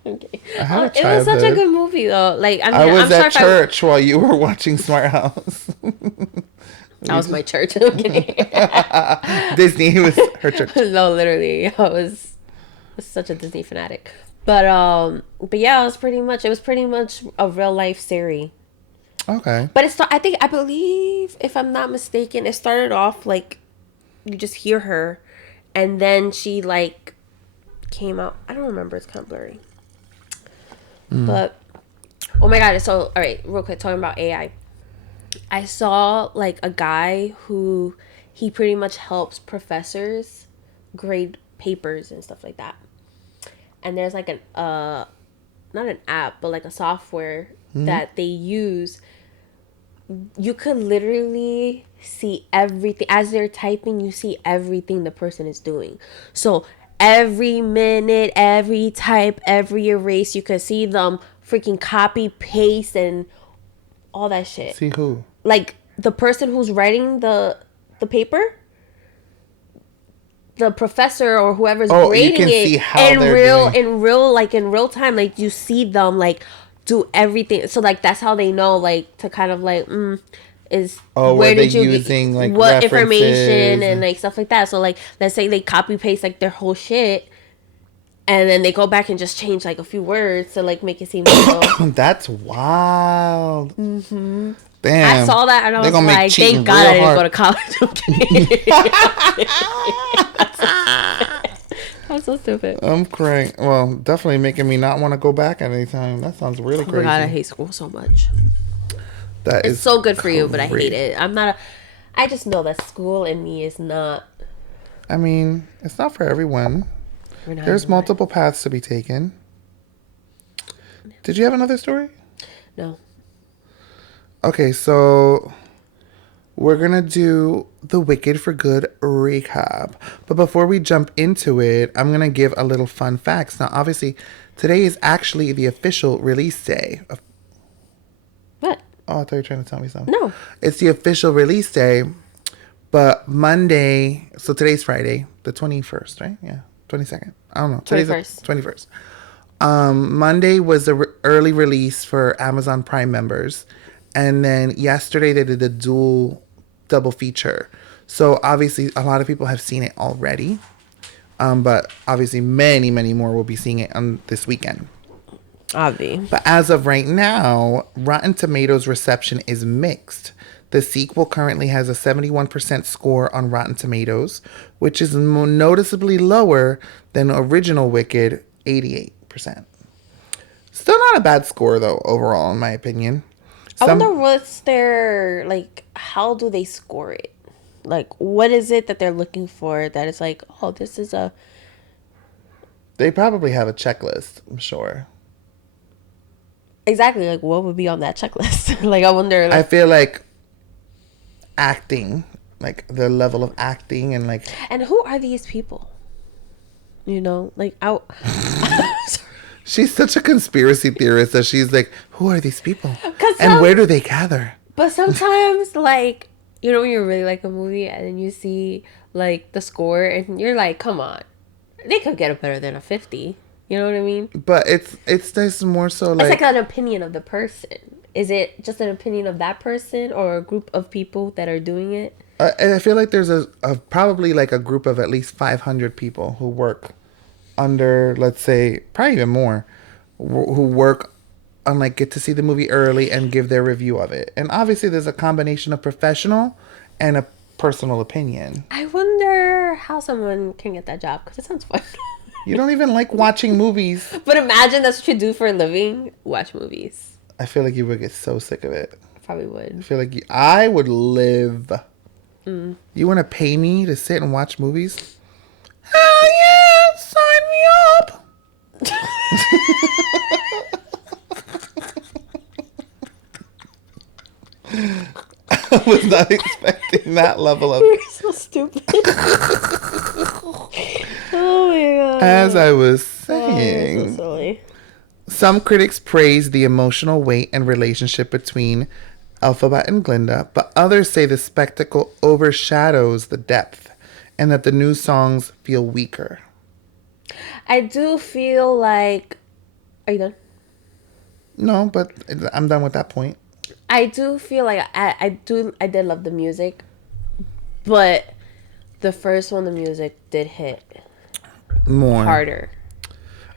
Okay. I had a It was such a childhood. good movie though. Like I was at church while you were watching Smart House. That was my church. I'm kidding. Disney was her church. No, literally, I was such a Disney fanatic. But yeah, it was pretty much a real life series. Okay. But I believe, if I'm not mistaken, it started off like you just hear her, and then she like came out. I don't remember. It's kind of blurry. But, oh my God. So, all right, real quick, talking about AI. I saw, like, a guy who, he pretty much helps professors grade papers and stuff like that. And there's, like, not an app, but, like, a software that they use. You could literally see everything. As they're typing, you see everything the person is doing. So, every minute, every type, every erase, you could see them freaking copy, paste, and all that shit. See who? Like, the person who's writing the paper, the professor or whoever's grading you can it see how in real time, like, you see them, like, do everything. So, like, that's how they know, like, to kind of, like, is were where they did you using get like what information references? and like stuff like that. So like let's say they copy paste like their whole shit, and then they go back and just change like a few words to like make it seem real. That's wild. I Damn. saw that and I They're was gonna make like, thank cheating God I real didn't go hard. to college. I'm kidding. I'm so stupid. I'm crying. Well, definitely making me not want to go back at any time. That sounds really Oh my God, I crazy. hate school so much. That It's is so good for you, but I hate crazy. it. I'm not a. I just know that school in me is not I mean, it's not for everyone. for not There's everyone. multiple paths to be taken. Did you have another story? No. Okay, so we're gonna do the Wicked for Good recap. But before we jump into it, I'm gonna give a little fun facts. Now, obviously, today is actually the official release day. What? Oh, I thought you were trying to tell me something. No. It's the official release day, but Monday, so today's Friday, the 21st, right? Yeah, 22nd. I don't know. Today's the 21st. 21st. Monday was the early release for Amazon Prime members. And then yesterday they did the double feature. So obviously a lot of people have seen it already. But obviously many, many more will be seeing it on this weekend. Obvi. But as of right now, Rotten Tomatoes reception is mixed. The sequel currently has a 71% score on Rotten Tomatoes, which is noticeably lower than original Wicked, 88%. Still not a bad score though, overall, in my opinion. I wonder Some what's their like. How do they score it? Like, what is it that they're looking for that is like, oh, this is a they probably have a checklist, I'm sure. exactly like what would be on that checklist? Like, I wonder. I Like, feel like acting, like the level of acting and like and who are these people? You know, like I. she's such a conspiracy theorist that she's like, who are these people? Cause And some, where do they gather? but sometimes like you know when you really like a movie and then you see like the score and you're like, come on, they could get it better than a 50. You know what I mean? But it's this more so It's like like an opinion of the person. Is it just an opinion of that person or a group of people that are doing it? I feel like there's a probably like a group of at least 500 people who work under, let's say, probably even more, who work on like get to see the movie early and give their review of it. And obviously, there's a combination of professional and a personal opinion. I wonder how someone can get that job because it sounds fun. You don't even like watching movies. But imagine that's what you do for a living. Watch movies. I feel like you would get so sick of it. Probably I would. feel like I would live. You want to pay me to sit and watch movies? Hell yeah! Sign me up! I was not expecting that level of. You're so stupid. Oh my god. As I was Oh, you're saying, so silly. some critics praise the emotional weight and relationship between Elphaba and Glinda, but others say the spectacle overshadows the depth and that the new songs feel weaker. I do feel like. Are you done? No, but I'm done with that point. I do feel like I did love the music, but the first one the music did hit More. harder.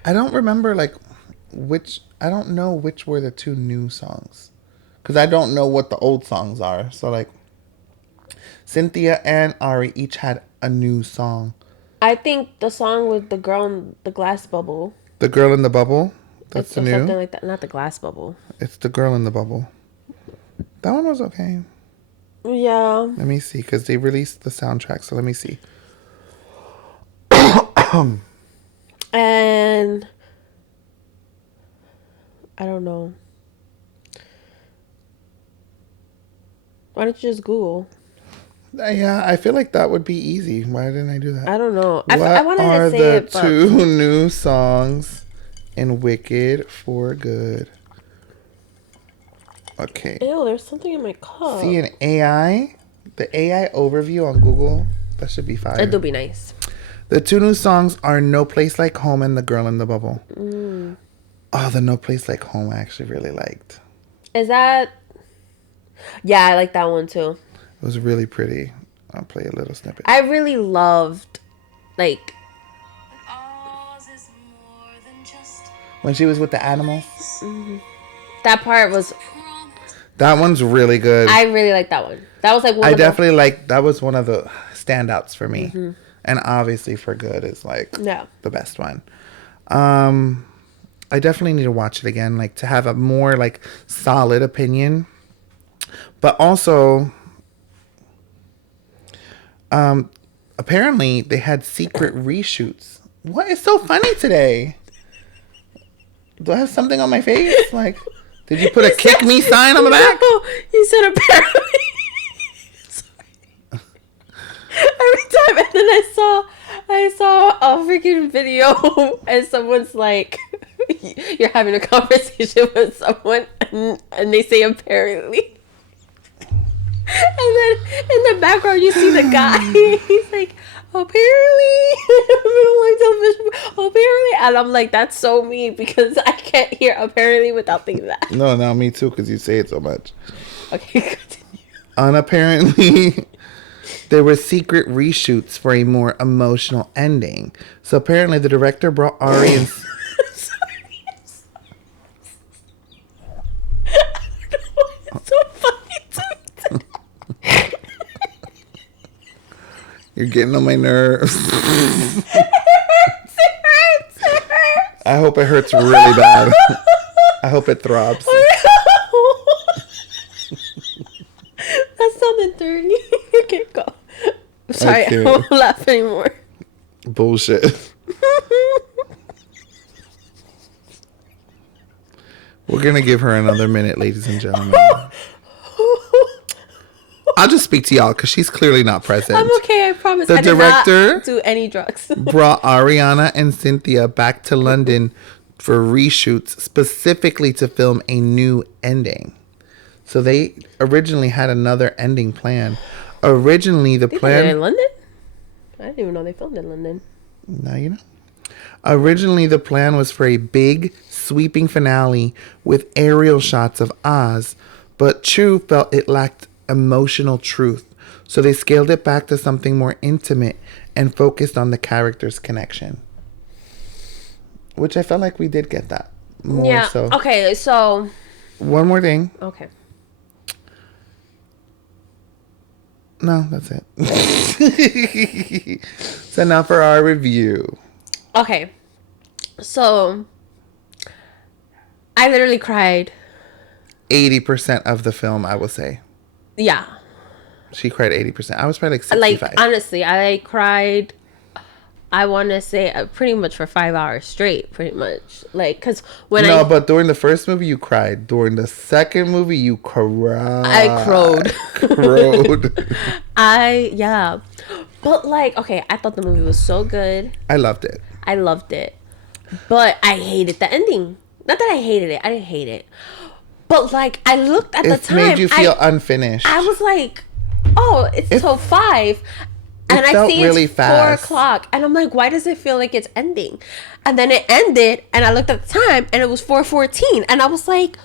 I don't remember like which. I don't know which were the two new songs, because I don't know what the old songs are. So like, Cynthia and Ari each had a new song. I think the song with the girl in the glass bubble. The Girl in the Bubble. That's It's the or new. something like that. Not the glass bubble. It's The Girl in the Bubble. That one was okay. Yeah. Let me see, because they released the soundtrack. So let me see. And I don't know. Why don't you just Google? Yeah, I feel like that would be easy. Why didn't I do that? I don't know. What I wanted are to say the it, but two new songs in Wicked for Good? Okay. ew, there's something in my cup. See an AI? The AI overview on Google? That should be fire. It do be nice. The two new songs are No Place Like Home and The Girl in the Bubble. Oh, the No Place Like Home I actually really liked. Is that Yeah, I like that one too. It was really pretty. I'll play a little snippet. I really loved, like, When she was with the animals. that part was. That one's really good. I really like that one. That was like one. I definitely like. That was one of the standouts for me, and obviously for good is like the best one. I definitely need to watch it again, like to have a more like solid opinion. But also, apparently they had secret reshoots. What is so funny today? Do I have something on my face? Like, did you put a kick me sign on the back? No, he said apparently. Every time, and then I saw a freaking video, and someone's like, you're having a conversation with someone, and they say apparently. And then in the background, you see the guy. He's like, apparently, apparently, and I'm like, that's so mean because I can't hear apparently without thinking that. No, me too, because you say it so much. Okay, continue. Apparently, there were secret reshoots for a more emotional ending. So apparently, the director brought Ari and. It's so funny to me. You're getting on my nerves. It hurts. I hope it hurts really bad. I hope it throbs. That sounded dirty. You can go. Sorry, I won't laugh anymore. Bullshit. We're going to give her another minute, ladies and gentlemen. I'll just speak to y'all because she's clearly not present. I'm okay, I promise. The director did not do any drugs. brought Ariana and Cynthia back to London for reshoots specifically to film a new ending. So they originally had another ending plan. Originally, the plan... in London? I didn't even know they filmed in London. Now you know. Originally, the plan was for a big, sweeping finale with aerial shots of Oz, but Chu felt it lacked emotional truth, so they scaled it back to something more intimate and focused on the characters' connection. Which I felt like we did get that more. Yeah. So. Okay. So. One more thing. Okay. No, that's it. So now for our review. Okay. So. I literally cried. 80% of the film, I will say. Yeah. She cried 80%. I was probably like 65. Like, honestly, I cried, I want to say, pretty much for 5 hours straight, pretty much. Like, because when but during the first movie, you cried. During the second movie, you cried. I crowed. Yeah. But, like, okay, I thought the movie was so good. I loved it. But I hated the ending. Not that I hated it. I didn't hate it. But, like, I looked at the time. It made you feel unfinished. I was like, oh, it's till 5. And I see really it's fast. 4:00. And I'm like, why does it feel like it's ending? And then it ended. And I looked at the time. And it was 4:14. And I was like.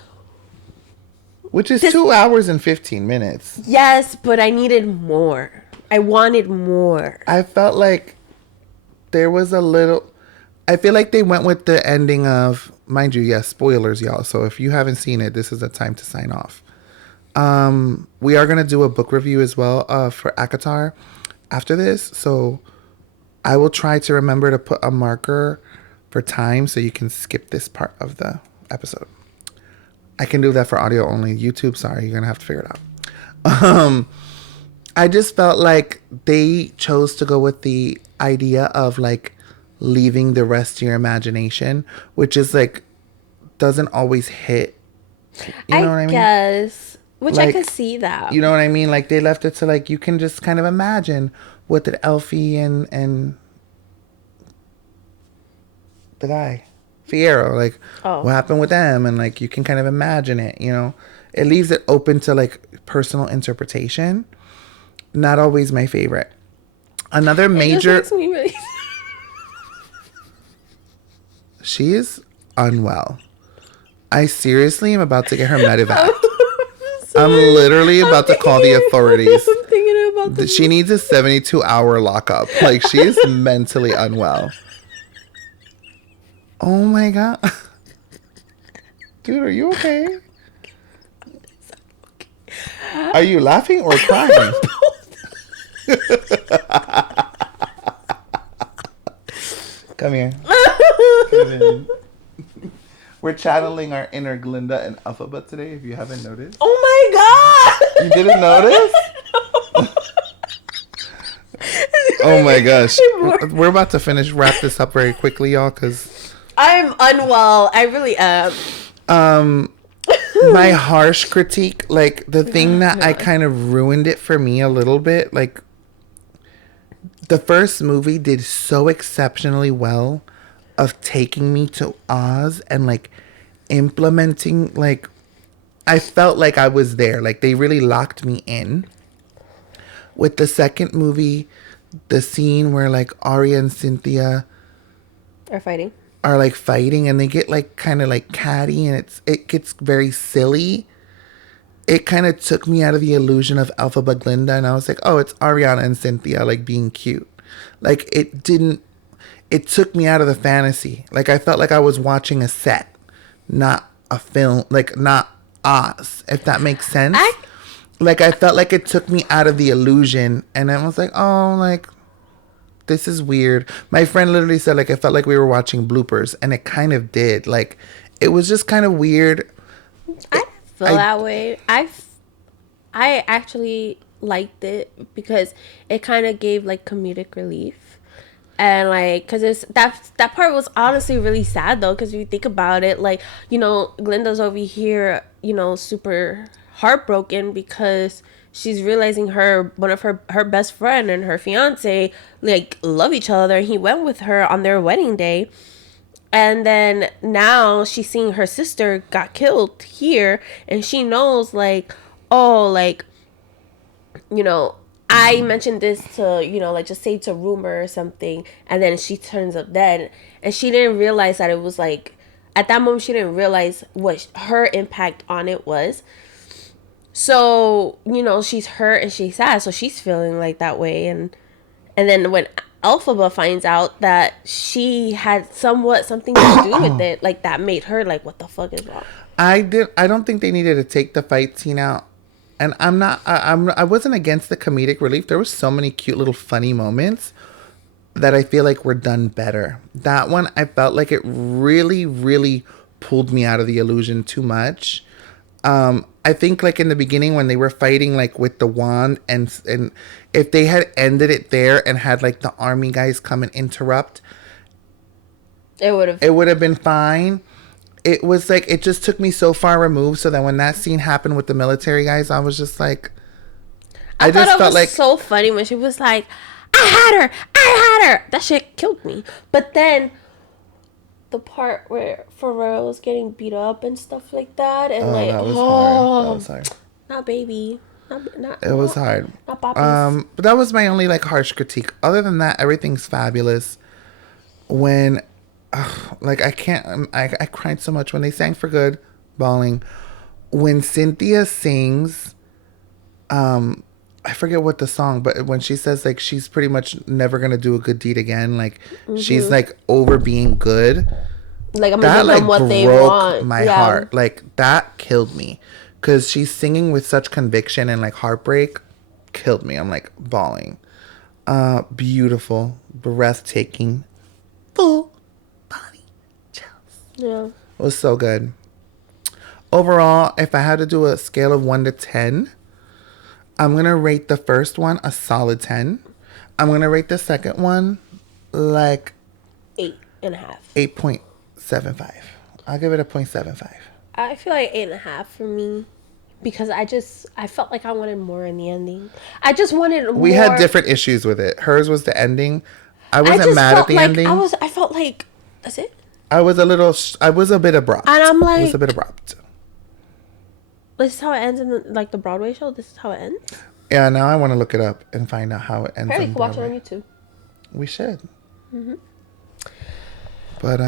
Which is 2 hours and 15 minutes. Yes, but I needed more. I wanted more. I felt like there was a little. I feel like they went with the ending of. Mind you, yes, spoilers, y'all. So if you haven't seen it, this is the time to sign off. We are going to do a book review as well for ACOTAR after this. So I will try to remember to put a marker for time so you can skip this part of the episode. I can do that for audio only. YouTube, sorry, you're going to have to figure it out. I just felt like they chose to go with the idea of like leaving the rest to your imagination, which is like doesn't always hit. You know what I mean? Guess. Which like, I could see that. You know what I mean? Like they left it to like you can just kind of imagine what did Elfie and the guy Fierro like what happened with them, and like you can kind of imagine it. You know, it leaves it open to like personal interpretation. Not always my favorite. Another major. It just makes me really. She is unwell. I seriously am about to get her medevac. I'm literally about to call the authorities. I'm thinking about this. She needs a 72-hour lockup. Like, she is mentally unwell. Oh my god. Dude, are you okay? Are you laughing or crying? Come here. Come in. We're channeling our inner Glinda and Alphabet today, if you haven't noticed. Oh my god! You didn't notice? Oh my gosh. We're about to wrap this up very quickly, y'all, because I'm unwell. I really am. My harsh critique, like, the thing that I kind of ruined it for me a little bit, like, the first movie did so exceptionally well of taking me to Oz and, like, implementing, like, I felt like I was there. Like, they really locked me in. With the second movie, the scene where, like, Arya and Cynthia are like fighting and they get like kind of like catty and it gets very silly. It kind of took me out of the illusion of Alphaba Glinda, and I was like, oh, it's Ariana and Cynthia like being cute. Like, it took me out of the fantasy. Like, I felt like I was watching a set, not a film, like not Oz, if that makes sense. Like, I felt like it took me out of the illusion, and I was like, oh, like, this is weird. My friend literally said, like, it felt like we were watching bloopers, and it kind of did. Like, it was just kind of weird. I feel that way. I actually liked it because it kind of gave like comedic relief, and like because it's that part was honestly really sad though, because if you think about it, like, you know, Glinda's over here, you know, super heartbroken because she's realizing one of her best friend and her fiance like love each other, and he went with her on their wedding day. And then now she's seeing her sister got killed here, and she knows, like, oh, like, you know, I mentioned this to, you know, like, just say to Rumor or something, and then she turns up dead. And she didn't realize that it was, like, at that moment, she didn't realize what her impact on it was. So, you know, she's hurt and she's sad, so she's feeling like that way. And then when Alphaba finds out that she had something to do with it, like, that made her like, what the fuck is wrong? I don't think they needed to take the fight scene out. And I wasn't against the comedic relief. There was so many cute little funny moments that I feel like were done better. That one, I felt like it really, really pulled me out of the illusion too much. I think, like, in the beginning when they were fighting, like, with the wand, and if they had ended it there and had, like, the army guys come and interrupt, it would have been fine. It was like, it just took me so far removed, so that when that scene happened with the military guys, I was just like, I just felt like so funny when she was like, I had her. That shit killed me. But then the part where Pharrell was getting beat up and stuff like that, and like, that was hard. That was hard. Not baby. Not it was hard. Not poppies. But that was my only, like, harsh critique. Other than that, everything's fabulous. When, like, I can't, I cried so much when they sang For Good, bawling. When Cynthia sings, I forget what the song, but when she says, like, she's pretty much never gonna do a good deed again, like, she's like over being good. Like, I'm gonna give them what they want. Broke my heart. Like, that killed me, because she's singing with such conviction and, like, heartbreak. Killed me. I'm like bawling. Beautiful, breathtaking, full body chills. Yeah, it was so good. Overall, if I had to do a scale of 1 to 10. I'm going to rate the first one a solid 10. I'm going to rate the second one like 8.5. 8.75. I'll give it a 0.75. I feel like 8.5 for me, because I felt like I wanted more in the ending. I just wanted more. We had different issues with it. Hers was the ending. I wasn't mad at the ending. I felt like, that's it. I was a bit abrupt. And I'm like, it was a bit abrupt. This is how it ends in the Broadway show? This is how it ends? Yeah, now I want to look it up and find out how it ends. Apparently, you can watch it on YouTube. We should. Mm-hmm. But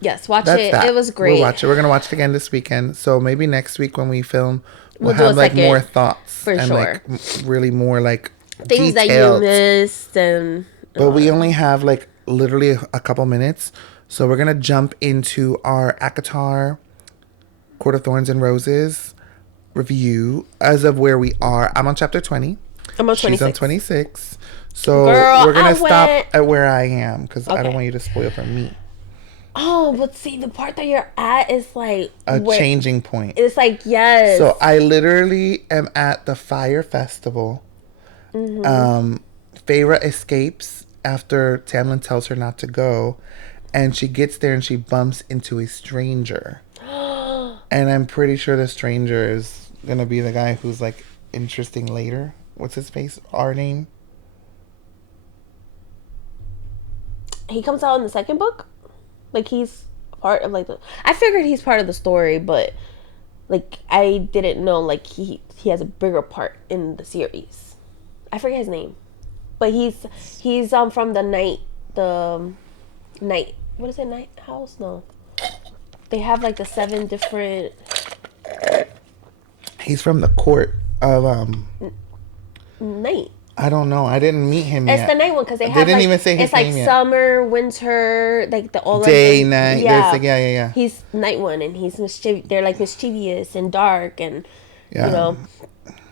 yes, watch it. That. It was great. We'll watch it. We're going to watch it again this weekend. So maybe next week when we film, will We'll do a have like more second thoughts for and sure. like really more like Things that you detailed. missed and But all we that. only have like literally a couple minutes, so we're gonna jump into our ACOTAR Court of Thorns and Roses review as of where we are. I'm on chapter 20. I'm on She's on 26. 26. So Girl, we're I gonna went. stop at where I am because I don't Okay. want you to spoil for me. Oh, but see, the part that you're at is like A where changing point. it's like yes. So I literally am at the fire festival. Feyre escapes after Tamlin tells her not to go, and she gets there and she bumps into a stranger. And I'm pretty sure the stranger is gonna be the guy who's like interesting later. What's his face? Our name? He comes out in the second book. Like he's part of like the. I figured he's part of the story, but like I didn't know like he has a bigger part in the series. I forget his name, but he's from the night. What is it? Night house? No, they have like the 7 different. He's from the court of Night. I don't know. I didn't meet him It's yet. the night one because they They have didn't like even say his it's like name yet. summer, winter, like the all Day, like night. yeah. There's yeah. He's night one and he's they're like mischievous and dark and Yeah. you know.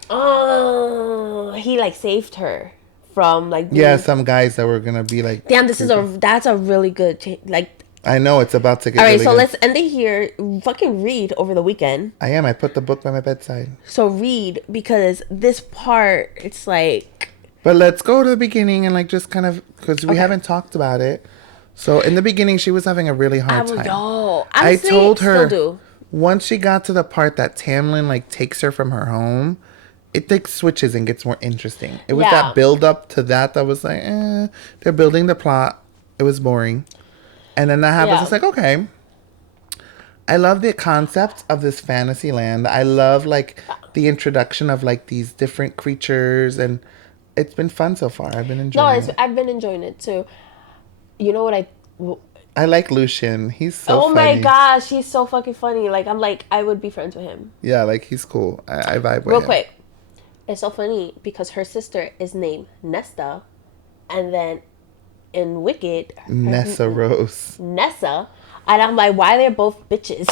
Oh, he like saved her from like Yeah, being, some guys that were gonna be like. damn. That's a really good like. I know it's about to get. All right, really so good. let's end it here. Fucking read over the weekend. I am. I put the book by my bedside. So read because this part it's like. But let's go to the beginning and like just kind of because we Okay. haven't talked about it. So in the beginning, she was having a really hard time. I told her still do. once she got to the part that Tamlin like takes her from her home, it like switches and gets more interesting. It was Yeah. that build up to that was like, they're building the plot. It was boring, and then that happens. Yeah. It's like okay. I love the concept of this fantasy land. I love like the introduction of like these different creatures and. It's been fun so far. I've been enjoying it. I've been enjoying it too. You know what I like Lucian. He's so oh funny. my gosh, he's so fucking funny. Like I'm like I would be friends with him. Yeah, like he's cool. I vibe with Real him. quick, it's so funny because her sister is named Nesta, and then in Wicked, Nessa Rose. Nessa, and I'm like, why they're both bitches?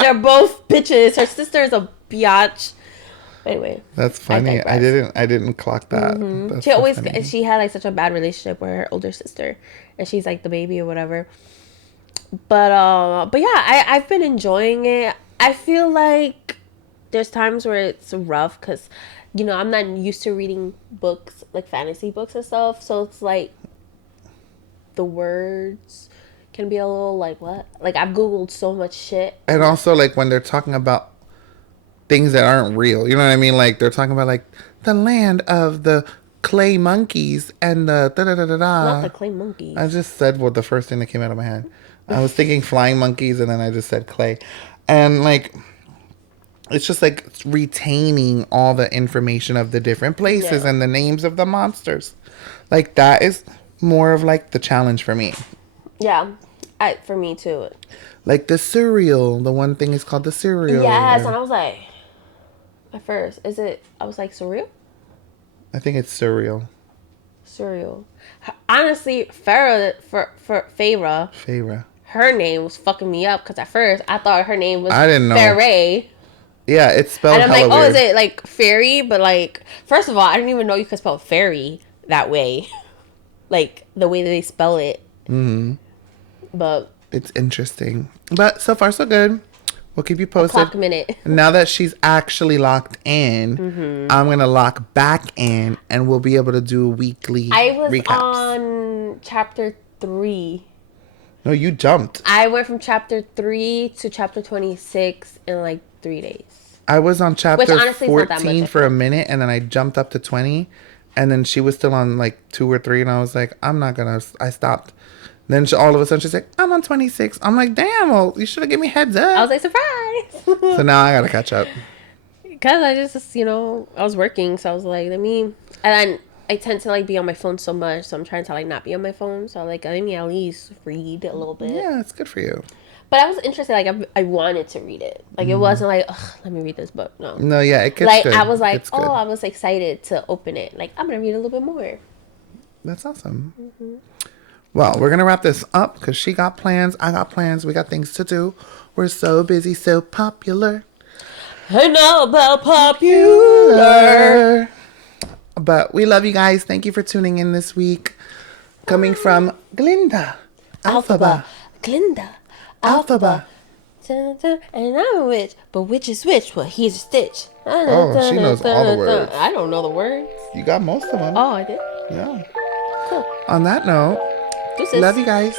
They're both bitches. Her sister is a biatch. Anyway, That's funny. I didn't clock that. That's she so always funny. she had like such a bad relationship with her older sister, and she's like the baby or whatever. But yeah, I've been enjoying it. I feel like there's times where it's rough because, you know, I'm not used to reading books like fantasy books and stuff, so it's like the words can be a little like what? Like I've googled so much shit. And also like when they're talking about things that aren't real, you know what I mean? Like they're talking about like the land of the clay monkeys and the da da da da da. Not the clay monkeys. I just said what the first thing that came out of my head. I was thinking flying monkeys and then I just said clay. And like it's just like retaining all the information of the different places Yeah. and the names of the monsters. Like that is more of like the challenge for me. Yeah, for me too. Like the cereal, the one thing is called the cereal. Yes, and I was like, at first, I was like, surreal? I think it's cereal. Surreal. Honestly, Feyre. her name was fucking me up because at first I thought her name was I didn't know. Fairy. Yeah, it's spelled And I'm hella like, oh, weird. is it like fairy? But like, first of all, I didn't even know you could spell fairy that way. Like, the way that they spell it. Mm-hmm. But It's interesting. But so far, so good. We'll keep you posted. clock minute. Now that she's actually locked in, I'm going to lock back in and we'll be able to do weekly I was recaps. on chapter 3. No, you jumped. I went from chapter 3 to chapter 26 in like 3 days. I was on chapter honestly is not that 14 much, I for a think. minute and then I jumped up to 20 and then she was still on like 2 or 3 and I was like, I'm not going to, I stopped. Then all of a sudden she's like, I'm on 26. I'm like, damn, well, you should have given me heads up. I was like, surprise! So now I got to catch up. Because I just, I was working, so I was like, let me... And then I tend to like be on my phone so much, so I'm trying to like not be on my phone. So like let me at least read a little bit. Yeah, it's good for you. But I was interested. Like I wanted to read it. Like it wasn't like, ugh, let me read this book. No. No, yeah, it gets Like good. I was It like, gets oh, good. I was excited to open it. Like I'm gonna read a little bit more. That's awesome. Well, we're gonna wrap this up because she got plans. I got plans. We got things to do. We're so busy, so popular. I know about popular. But we love you guys. Thank you for tuning in this week. Coming from Glinda. Alphaba. Glinda. Alphaba. And I'm a witch, but which is which? Well, he's a stitch. Oh, she knows all the words. I don't know the words. You got most of them. Oh, I did? Yeah. Cool. On that note, Deuces. love you guys.